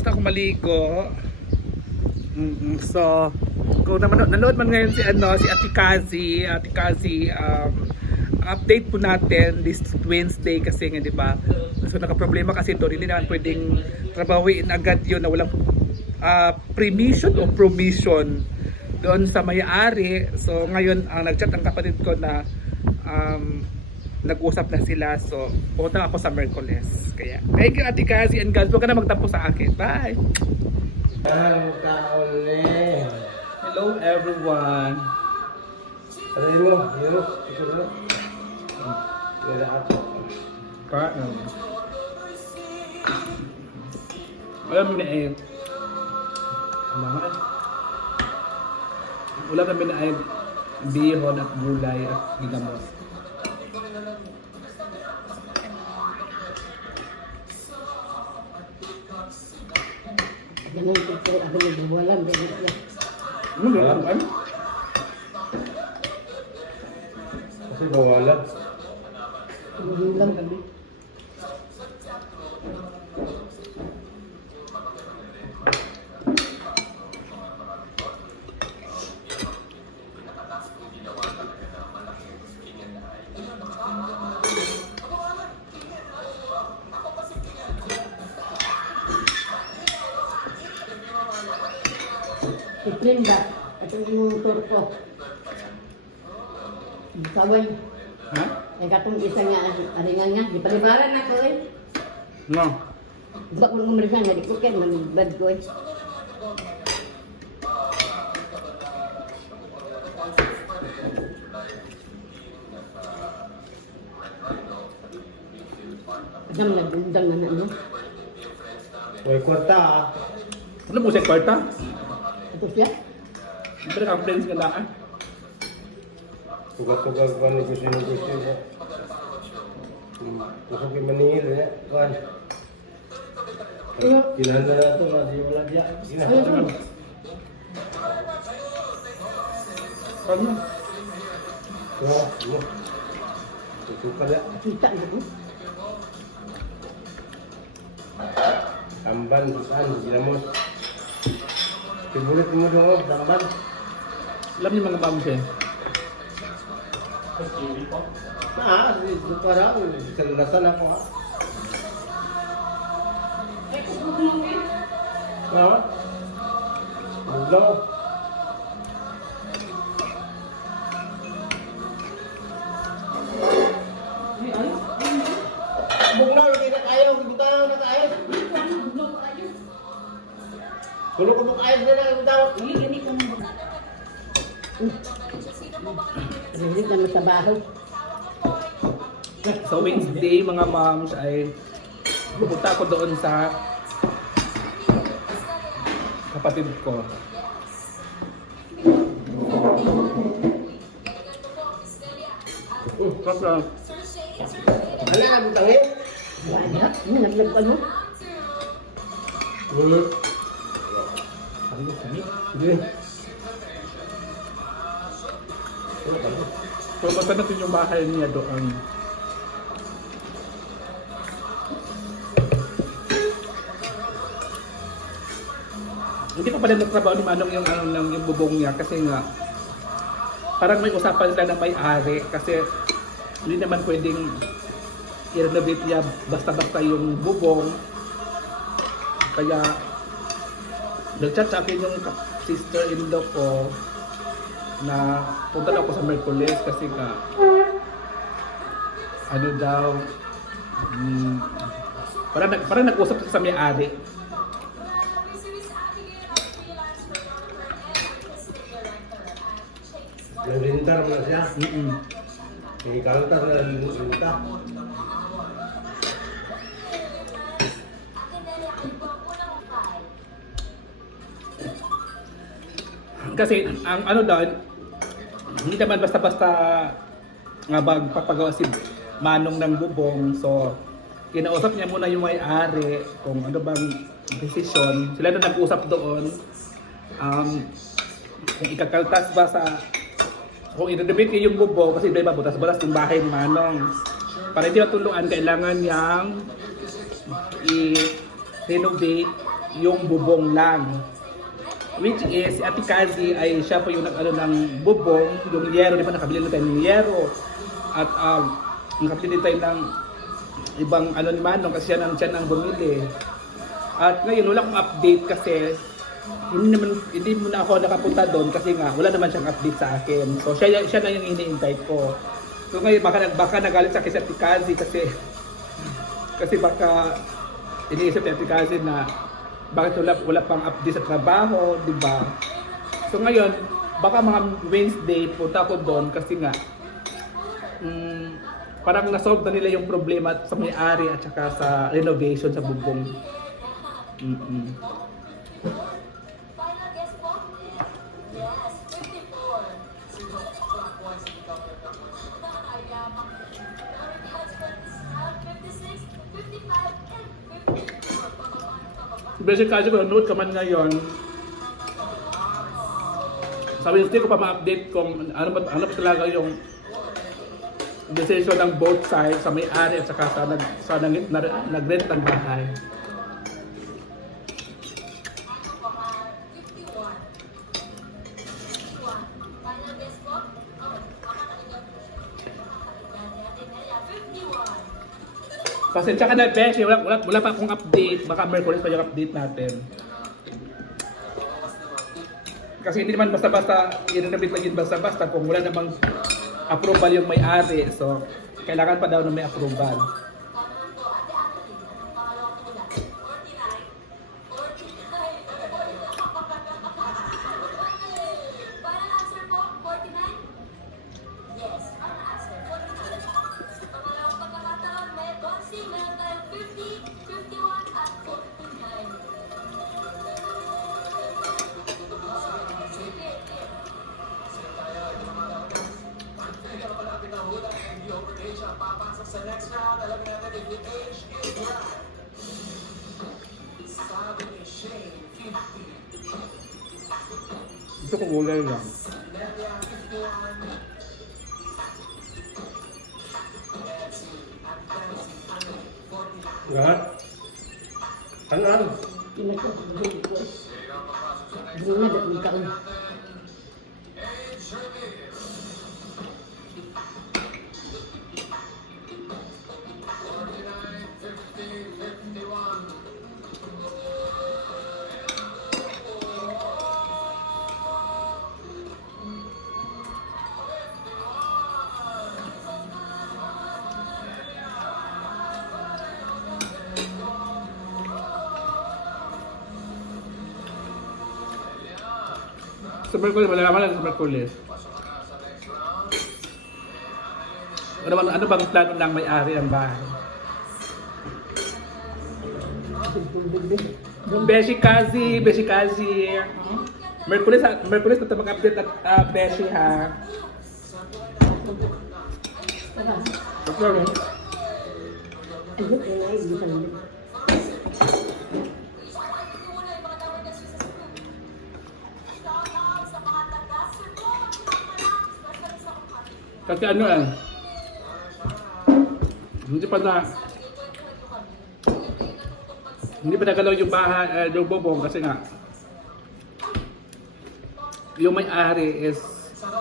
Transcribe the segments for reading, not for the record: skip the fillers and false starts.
tapos na ako maligo. So, kung nanood man ngayon si Ate Kazi, update po natin this Wednesday kasi nga, di ba? So, nakaproblema kasi ito, hindi naman pwedeng trabahuin agad yun na walang permission o provision doon sa may-ari. So, ngayon, nag-chat ang kapatid ko na nag-usap na sila. So, punta ako sa Merkules. Kaya, thank you Ate Kazi and God. Huwag ka na magtampo sa akin. Bye! Hello everyone! Alam mo na eh. Ulam namin na ay bihon at gulay at ginamos. Ganun ito ako nagbawalan. Ano ba? Ano? Kasi bawalan. Hindi lang kami. Iprinda, itong motor ko. Kaway. Ha? Ay katong isa nga, aringan nga, di palibaran ako eh. No. Ba kung umalisan nga, di ko kaya magbad ko eh. Adam, nagundang na ano. Uy, kwarta ah. Ano mo sa kwarta? Ito siya. Siyempre ang friends ka laan. Tugas-tugas ko ni gusto mo. Gusto ko maningil eh. Kuan. Kinanda na ito, di wala diya. Ano? Ano? Tutukan na. Kita na ako. Tamban, saan, ginamos. Pibulit mo doon, tamban. Alam niyo mga ma'am siya. Para kalalasan ako ha. Ha? Buglaw. Buglaw, hindi na tayo. Buglaw na tayo. Kulok-kulok ayos na lang. Buglaw. Rinig naman sa bahay. So Wednesday mga moms ay pupunta ako doon sa kapatid ko. Kasi Ano na butang eh? Wala. Ano, naglagpan mo? Sige. pupunta natin yung bahay niya doon. Hindi pa pala nagtrabaho ni Manong yung bubong niya kasi nga parang may usapan sila ng may-ari kasi hindi naman pwedeng i-renovate niya basta-basta yung bubong. Kaya nag-chat sa akin yung sister-in-law ko na punta na ako sa Merkules kasi nga ano daw parang nag-usap sa may-ari. Naglintar mo na siya. Ikaltar na linta. Kasi ang ano doon, hindi naman basta-basta nga magpapagawa si Manong ng bubong. So, kinausap niya muna yung may-ari kung ano bang desisyon. Sila na nag-usap doon. Kung ikakaltas ba sa kung i-renovate niya yung bubong kasi iba butas-butas yung bahay ni Manong. Para hindi matulungan, kailangan niyang i-renovate yung bubong lang. Which is, si Ate Kazi ay siya po yung nag-ano ng bubong, yung yero, di ba nakabili na tayo ng yero. At nakabili din tayo ng ibang ano ni Manong kasi siya nang bumili. At ngayon wala akong update kasi hindi muna ako nakapunta doon kasi nga wala naman siyang update sa akin. So siya na yung iniintay ko. So ngayon baka nagalit sa akin si Ate Kazi kasi baka iniisip ni Ate Kazi na bakit wala pang update sa trabaho, di ba? So ngayon, baka mga Wednesday punta ko doon kasi nga parang na-solve na nila yung problema sa may-ari at saka sa renovation sa bubong. Final guess po? Yes, 54. Nakakayamang. Already husband is 56, 55, and 54. Basic kasi kung nanood ka man ngayon, sabi hindi ko pa ma-update kung ano ba talaga yung decision ng both sides sa may-ari at saka sa nag-rent ng bahay. 51. Final guess po? Oh, makakailan. Nakakailan. 51. Pasensya ka na, Beshi. Wala pa akong update. Baka Merkulis pa yung update natin. Kasi hindi naman basta-basta, i-renovate lang yun basta-basta kung wala namang approval yung may-ari. So, kailangan pa daw na may approval. Kanan po, Ate Annalyn. Pangalawang pula. 49. 49. Final answer po, 49? Yes, final answer, 49. Pangalawang pagkakataon, may Gonsi, meron tayong 50, 51, at 49. Sige. Ito ko gulay lang. Lahat? Ano? Pinagkakabili ko eh. Bunga na ang kaon. Sa Merkulis, wala naman lang sa Merkulis. Ano bang plano ng may-ari ng bahay? Beshi Kazi. Merkulis na ito mag-update at Beshi ha. Tara. Ano kaya ay bisang Kasi ano hindi pa nagalaw yung bahay, yung bubong kasi nga yung may-ari is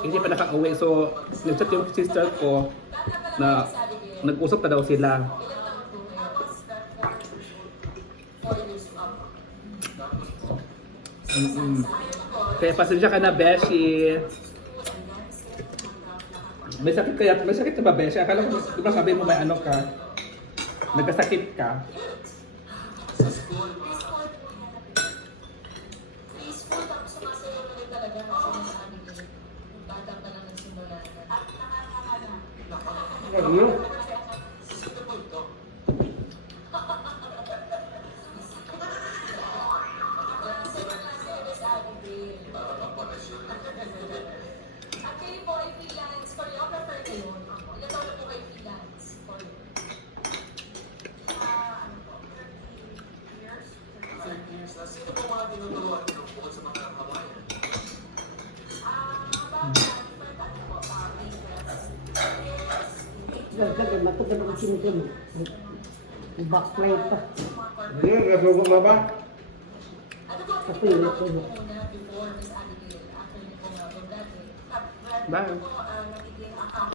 hindi pa nakauwi. So nag-chat yung sister ko na nag-usap na daw sila. Kaya pasensya ka na, Beshi. May sakit na ba, Beshi? Akala ko, di ba sabi mo may ano ka? Nagkasakit ka? Peaceful, tapos sumasayaw na rin talaga ng sinasabi ko. Bata pa lang nagsimula na. At nakakala. Ano? Actually po ay freelance choreographer ngayon. Ilan taon na po kayo freelance? Ano po? 30 years? 30 years na. Sino po mga tinuturuan niyo bukod sa mga kabayan? Different ano po, business. Gagawin, matagal ang sinusunod. Ang backlight pa. Nasugot na ba? Ano po, Sa pilo ko. muna before Miss Abigail, after niyo po nga po dati. Bye. Po, nagiging account